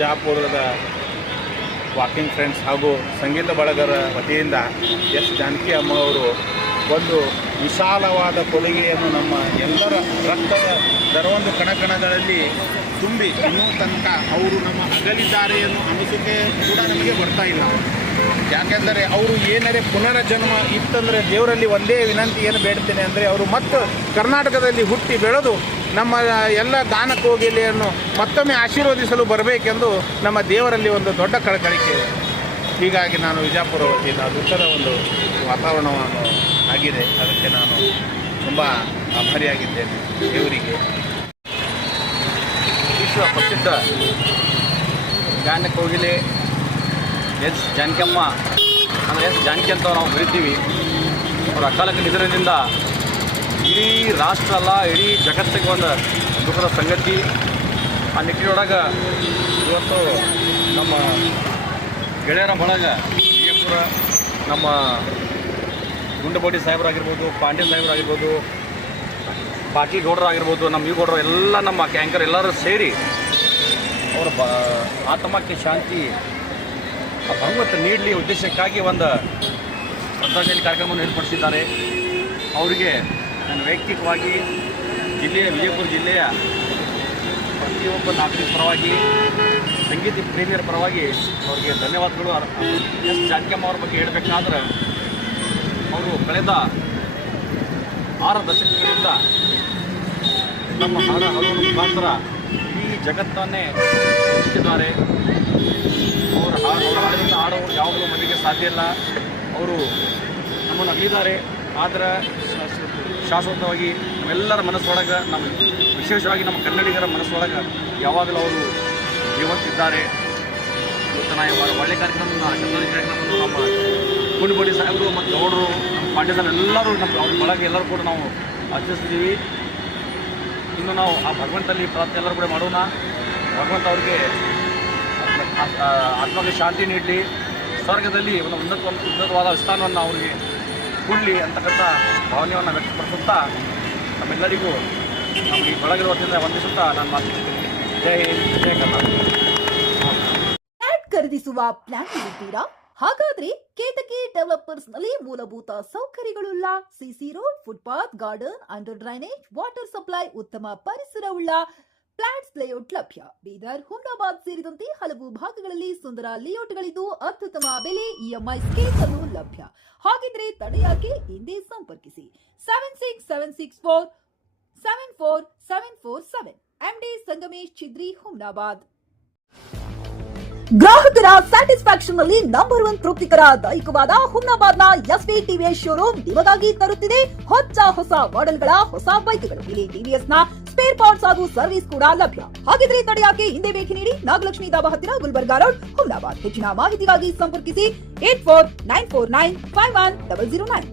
ವಿಜಾಪುರದ walking friends ಹಾಗೂ ಸಂಗೀತ ಬಳಗರ ವತಿಯಿಂದ S Janaki ಅಮ್ಮ ಅವರು ಒಂದು ವಿಶಾಲವಾದ ಕೊಡುಗೆಯನ್ನು ನಮ್ಮ ಎಲ್ಲರ ರಕ್ತದ ದರವೊಂದು ಕಣಕಣಗಳಲ್ಲಿ ತುಂಬಿ ಇನ್ನೂ ತನಕ ಅವರು ನಮ್ಮ ಅಗಲಿದ್ದಾರೆ ಅನ್ನೋ ಅನಿಸಿಕೆ ಕೂಡ ನಮಗೆ ಬರ್ತಾ ಇಲ್ಲ. ಯಾಕೆಂದರೆ ಅವರು ಏನಾರೇ ಪುನರ್ಜನ್ಮ ಇತ್ತಂದರೆ ದೇವರಲ್ಲಿ ಒಂದೇ ವಿನಂತಿ ಏನು ಬೇಡ್ತೇನೆ ಅಂದರೆ ಅವರು ಮತ್ತು ಕರ್ನಾಟಕದಲ್ಲಿ ಹುಟ್ಟಿ ಬೆಳೆದು ನಮ್ಮ ಎಲ್ಲ ಗಾನ ಕೋಗಿಲೆಯನ್ನು ಮತ್ತೊಮ್ಮೆ ಆಶೀರ್ವದಿಸಲು ಬರಬೇಕೆಂದು ನಮ್ಮ ದೇವರಲ್ಲಿ ಒಂದು ದೊಡ್ಡ ಕಳಕಳಿಕೆ. ಹೀಗಾಗಿ ನಾನು ವಿಜಾಪುರ ವತಿಯಿಂದ ಅದ್ಭುತದ ಒಂದು ವಾತಾವರಣವನ್ನು ಆಗಿದೆ, ಅದಕ್ಕೆ ನಾನು ತುಂಬ ಆಭಾರಿಯಾಗಿದ್ದೇನೆ ದೇವರಿಗೆ. ವಿಶ್ವ ಪ್ರಸಿದ್ಧ ಗಾನ ಕೋಗಿಲೆ ಎಸ್ ಜಾನಕಮ್ಮ ಅಂದರೆ ಎಸ್ ಜಾನಕಿ ಅಂತ ನಾವು ಕರಿತೀವಿ. ಅವರ ಅಕಾಲಿಕ ನಿಧನದಿಂದ ಇಡೀ ರಾಷ್ಟ್ರ ಅಲ್ಲ, ಇಡೀ ಜಗತ್ತಿಗೆ ಒಂದು ದುಃಖದ ಸಂಗತಿ. ಆ ನಿಟ್ಟಿನೊಳಗೆ ಇವತ್ತು ನಮ್ಮ ಗೆಳೆಯರ ಬಳಗ ವಿಜಯಪುರ, ನಮ್ಮ ಗುಂಡಬೋಡಿ ಸಾಹೇಬರಾಗಿರ್ಬೋದು, ಪಾಂಡ್ಯ ಸಾಹೇಬರಾಗಿರ್ಬೋದು, ಪಾಟೀಲ್ ಗೌಡರಾಗಿರ್ಬೋದು, ನಮ್ಮ ಈ ಗೌಡರು ಎಲ್ಲ ನಮ್ಮ ಕ್ಯಾಂಕರ್ ಎಲ್ಲರೂ ಸೇರಿ ಅವರ ಆತ್ಮಕ್ಕೆ ಶಾಂತಿ ಭಗವಂತ ನೀಡಲಿ ಉದ್ದೇಶಕ್ಕಾಗಿ ಒಂದು ಶ್ರದ್ಧಾಂಜಲಿ ಕಾರ್ಯಕ್ರಮವನ್ನು ಏರ್ಪಡಿಸಿದ್ದಾರೆ. ಅವರಿಗೆ ನಾನು ವೈಯಕ್ತಿಕವಾಗಿ ವಿಜಯಪುರ ಜಿಲ್ಲೆಯ ಪ್ರತಿಯೊಬ್ಬ ನಾಗರಿಕ ಪರವಾಗಿ, ಸಂಗೀತ ಪ್ರೇಮಿಯರ ಪರವಾಗಿ ಅವರಿಗೆ ಧನ್ಯವಾದಗಳು. ಎಸ್ ಜಾನಕಮ್ಮ ಅವ್ರ ಬಗ್ಗೆ ಹೇಳಬೇಕಾದ್ರೆ ಅವರು ಕಳೆದ 6 ದಶಕಗಳಿಂದ ನಮ್ಮ ಹಾಡುಗಳ ಮುಖಾಂತರ ಈ ಜಗತ್ತನ್ನೇ ರಚಿಸಿದ್ದಾರೆ. ಅವರು ಹಾಡಿನಿಂದ ಹಾಡೋರು ಯಾವಾಗಲೂ ಮನೆಗೆ ಸಾಧ್ಯ ಇಲ್ಲ. ಅವರು ನಮ್ಮನ್ನು ಅಗಲಿದ್ದಾರೆ, ಆದರೆ ಶಾಶ್ವತವಾಗಿ ನಮ್ಮೆಲ್ಲರ ಮನಸ್ಸೊಳಗೆ, ನಮ್ಮ ವಿಶೇಷವಾಗಿ ನಮ್ಮ ಕನ್ನಡಿಗರ ಮನಸ್ಸೊಳಗೆ ಯಾವಾಗಲೂ ಅವರು ಜೀವಂತಿದ್ದಾರೆ. ಇವತ್ತು ನಾವು ಒಳ್ಳೆ ಕಾರ್ಯಕ್ರಮವನ್ನು ನಮ್ಮ ಗುಂಡುಬೋಡಿ ಸಾಹೇಬರು ಮತ್ತು ಗೌಡರು, ನಮ್ಮ ಪಾಂಡ್ಯ ಸಾಹೇಬ್ ಎಲ್ಲರೂ ನಮ್ಮ ಅವ್ರ ಬಳಗ ಎಲ್ಲರೂ ಕೂಡ ನಾವು ಆಚರಿಸ್ತೀವಿ. ಇನ್ನು ನಾವು ಆ ಭಗವಂತಲ್ಲಿ ಪ್ರಾರ್ಥನೆ ಎಲ್ಲರೂ ಕೂಡ ಮಾಡೋಣ. ಭಗವಂತ ಅವ್ರಿಗೆ ಆತ್ಮಕ್ಕೆ ಶಾಂತಿ ನೀಡಲಿ, ಸ್ವರ್ಗದಲ್ಲಿ ಒಂದು ಉನ್ನತವಾದ ಸ್ಥಾನವನ್ನು ಅವರಿಗೆ ಕೊಡಲಿ ಅಂತಕ್ಕಂಥ ಭಾವನೆಯನ್ನು ವ್ಯಕ್ತಪಡಿಸುತ್ತಾ ನಮ್ಮೆಲ್ಲರಿಗೂ ನಮ್ಮ ಈ ಬಳಗದ ವತಿಯಿಂದ ವಂದಿಸುತ್ತಾ ನಾನು ಮಾತನಾಡ್ತೀನಿ. ಜೈ ಹಿಂದ್, ಜೈ ಕರ್ನಾಟಕ. ಖರೀದಿಸುವ ಪ್ಲಾನ್ ಇದ್ದೀರಾ? ಹಾಗಾದ್ರೆ ಕೇತಕಿ ಡೆವಲಪರ್ಸ್ ನಲ್ಲಿ ಮೂಲಭೂತ ಸೌಕರ್ಯಗಳುಳ್ಳ CC road, footpath, garden, under drainage, water supply, ಉತ್ತಮ ಪರಿಸರವುಳ್ಳ ಫ್ಲಾಟ್ಸ್ ಲೇಔಟ್ ಲಭ್ಯ. ಬೀದರ್, ಹುಮ್ನಾಬಾದ್ ಸೇರಿದಂತೆ ಹಲವು ಭಾಗಗಳಲ್ಲಿ ಸುಂದರ ಲೇಔಟ್ಗಳಿದ್ದು ಅತ್ಯುತ್ತಮ ಬೆಲೆ, ಇಎಂಐ ಸ್ಕೀಮ್ಸ್ ಅನ್ನು ಲಭ್ಯ. ಹಾಗಿದ್ರೆ ತಡೆಯಾಕೆ, ಹಿಂದೆ ಸಂಪರ್ಕಿಸಿ 7676474747 ಎಂಡಿ ಸಂಗಮೇಶ್ ಚಿದ್ರಿ, ಹುಮ್ನಾಬಾದ್. ಗ್ರಾಹಕರ ಸ್ಯಾಟಿಸ್ಫ್ಯಾಕ್ಷನ್ ನಲ್ಲಿ ನಂಬರ್ 1 ತೃಪ್ತಿಕರ ದೈಹಿಕವಾದ ಹುಮ್ನಾಬಾದ್ನ ಎಸ್ವಿ ಟಿವಿಎಸ್ ಶೋರೂಮ್ ನಿಮಗಾಗಿ ತರುತ್ತಿದೆ ಹೊಸ ಮಾಡೆಲ್ಗಳ ಹೊಸ ಬೈಕ್ಗಳು. ಇಲ್ಲಿ ಟಿವಿಎಸ್ ನ ಸ್ಪೇರ್ ಪಾರ್ಟ್ಸ್ ಹಾಗೂ ಸರ್ವಿಸ್ ಕೂಡ ಲಭ್ಯ. ಹಾಗಿದ್ರೆ ತಡೆಯಾಕೆ, ಹಿಂದೆ ಭೇಟಿ ನೀಡಿ. ನಾಗಲಕ್ಷ್ಮಿ ದಾಬಾ ಹತ್ತಿರ, ಗುಲ್ಬರ್ಗಾ ರೋಡ್, ಹುಮ್ನಾಬಾದ್. ಹೆಚ್ಚಿನ ಮಾಹಿತಿಗಾಗಿ ಸಂಪರ್ಕಿಸಿ 8494951009.